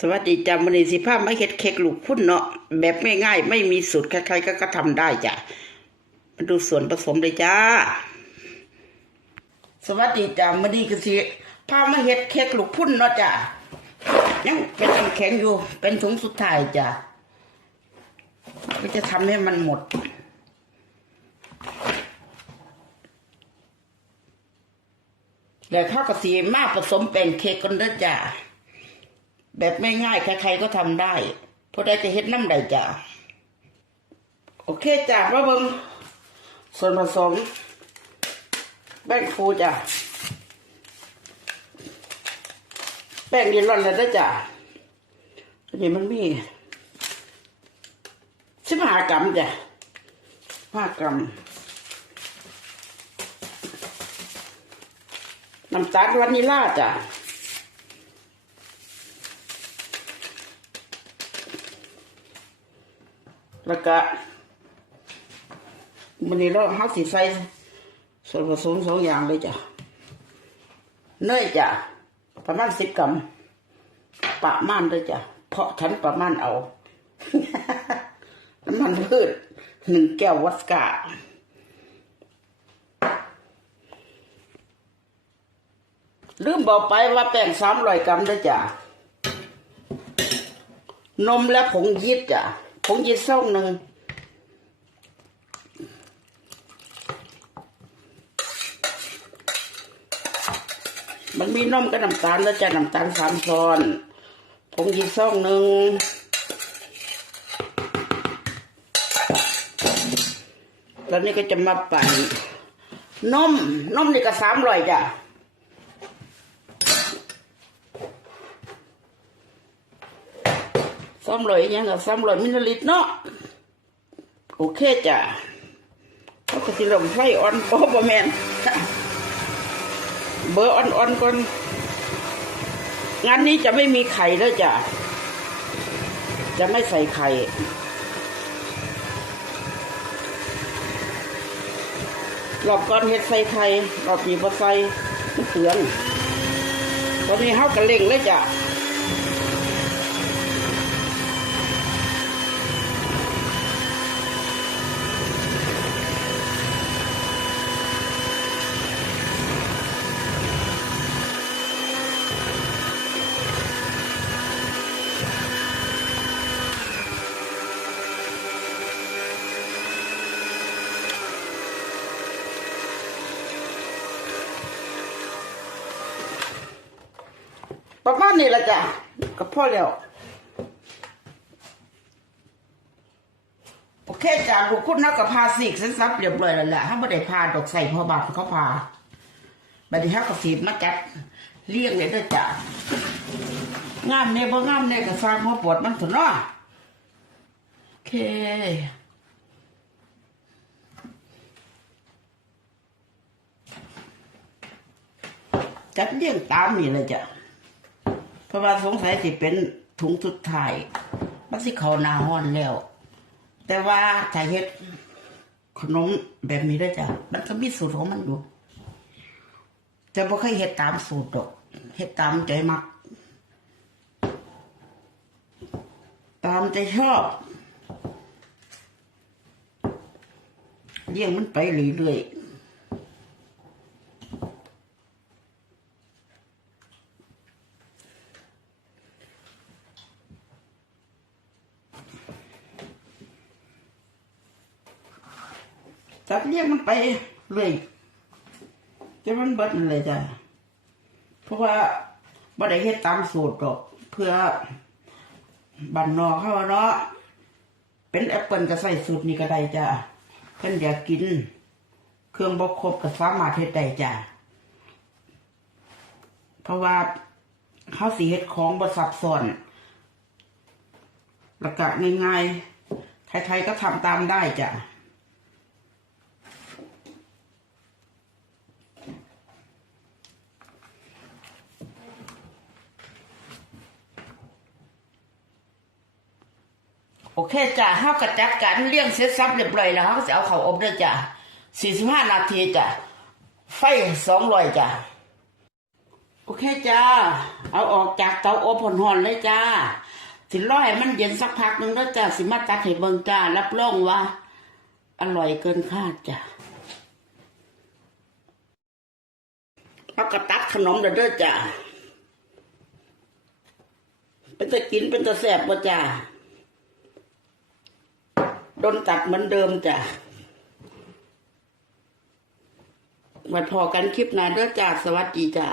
สวัสดีจ้าวันนี้สิภาพไม่เฮ็ดเค้กลูกพุ่นเนาะแบบง่ายๆไม่มีสูตรใครๆก็ก็ทำได้จ้ะมาดูส่วนผสมเลยจ้า สวัสดีจ้าวันนี้ก็สิพามาเฮ็ดเค้กลูกพุ่นเนาะจ้ะยังเป็นแข็งอยู่ เป็นถุงสุดท้ายจ้ะก็จะทำให้มันหมดแล้วข้าวกะสีมาผสมแป้งเค้กกันเด้อจ้ะ แบบไม่ง่ายใครๆก็ทำได้เพราะได้จะเฮ็ดน้ำใดจ้ะโอเคจ้ะว่าเบิงส่วนผสม แป้งฟูจ้ะแป้งดีร้อนแล้วนะจ้ะอันนี้มันมีสิบห้ากรัมจ้ะห้ากรัมน้ำตาลวานิลาจ้ะ แล้วก็มันนี้เราเฮาสิใส่ส่วนผสมสองอย่างเลยจ้ะเนยจ้ะประมาณสิบกรัมประมาณเลยจ้ะเพราะฉันประมาณเอาน้ำมันพืชหนึ่งแก้ววัสกาลืมบอกไปว่าแป้งสามร้อยกรัมด้วยจ้ะ นมและผงยีสต์จ้ะ ผงยีส่งหนึ่งมันมีนมกับน้ำตาลแล้วจะน้ำตาลสามช้อนผงยีส่งหนึ่งตอนนี้ก็จะมาปั่นนมนมนี่ก็สามร้อยจ้ะ สามร้อยยังกับสามร้อยมิลลิลิตรเนาะโอเคจ้ะเขาก็สิลงไฟอ่อนโอ้บ่แมนเบอร์อ่อนๆก่อนงานนี้จะไม่มีไข่แล้วจ้ะจะไม่ใส่ไข่รอบก่อนเฮ็ดใส่ไข่รอบนี้บ่ใส่เปลืองตอนนี้เฮากันเล่งเลยจ้ะ ประมาณนี้ละจ้ะก็พอแล้วโอเคจ้ะลูกคุณนักกับพาสีกเส้นซับเรียบร้อยแล้วแหละถ้าไม่ได้พาดอกใส่พอบาทเขาพาบัดนี้ฮักกับสีมาจัดเรียงเลยด้อจ้ะงามเนี่ยบ่งามเนี่ยก็สร้างหัวปวดมันถุนเนาะโอเคจัดเรียงตามนี่เลยจ้ะ ราะว่าสงสัยสิเป็นถุงสุดท้ายมันสิเขานาห้อนแล้ว แต่ว่าถ้าเฮ็ดขนมแบบนี้ได้จ้ะมันก็มีสูตรของมันอยู่แต่บ่เคยเฮ็ดตามสูตรดอกเฮ็ดตามใจมัก ตามใจชอบเลี้ยงมันไปเรื่อยๆ จับเลี้ยงมันไปเลยจนมันเบิดนั่นเลยจ้ะเพราะว่าบ่ได้เฮ็ดตามสูตรหรอก เพื่อบันนอกเขาว่าเนาะเป็นแอปเปิลก็ใส่สูตรนี้ก็ได้จ้ะเพิ่นอยากกิน เครื่องบ่ครบก็สามารถเฮ็ดได้จ้ะเพราะว่าเขาสิเฮ็ดของบ่ซับซ้อนแล้วก็ง่ายๆใครๆก็ทำตามได้จ้ะ โอเคจ้ะเฮากระจัดการเลี้ยงเสร็จสับเรียบร้อยแล้วเฮาก็จะเอาเข้าอบเด้อจ้ะ45นาทีจ้ะไฟ200จ้ะโอเคจ้า เอาออกจากเตาอบหอนๆเลยจ้า สิร้อให้มันเย็นสักพักหนึงแล้วจ้าสิมาตักให้เบิงจ้า รับรองว่า อร่อยเกินคาดจ้าเอากระตักขนมเด้อเด้อจ้าเป็นตะกินเป็นตะแสบบ่จ้า โดนตัดเหมือนเดิมจ้ะมาพอกันคลิปหน้าเด้อจ้าสวัสดีจ้า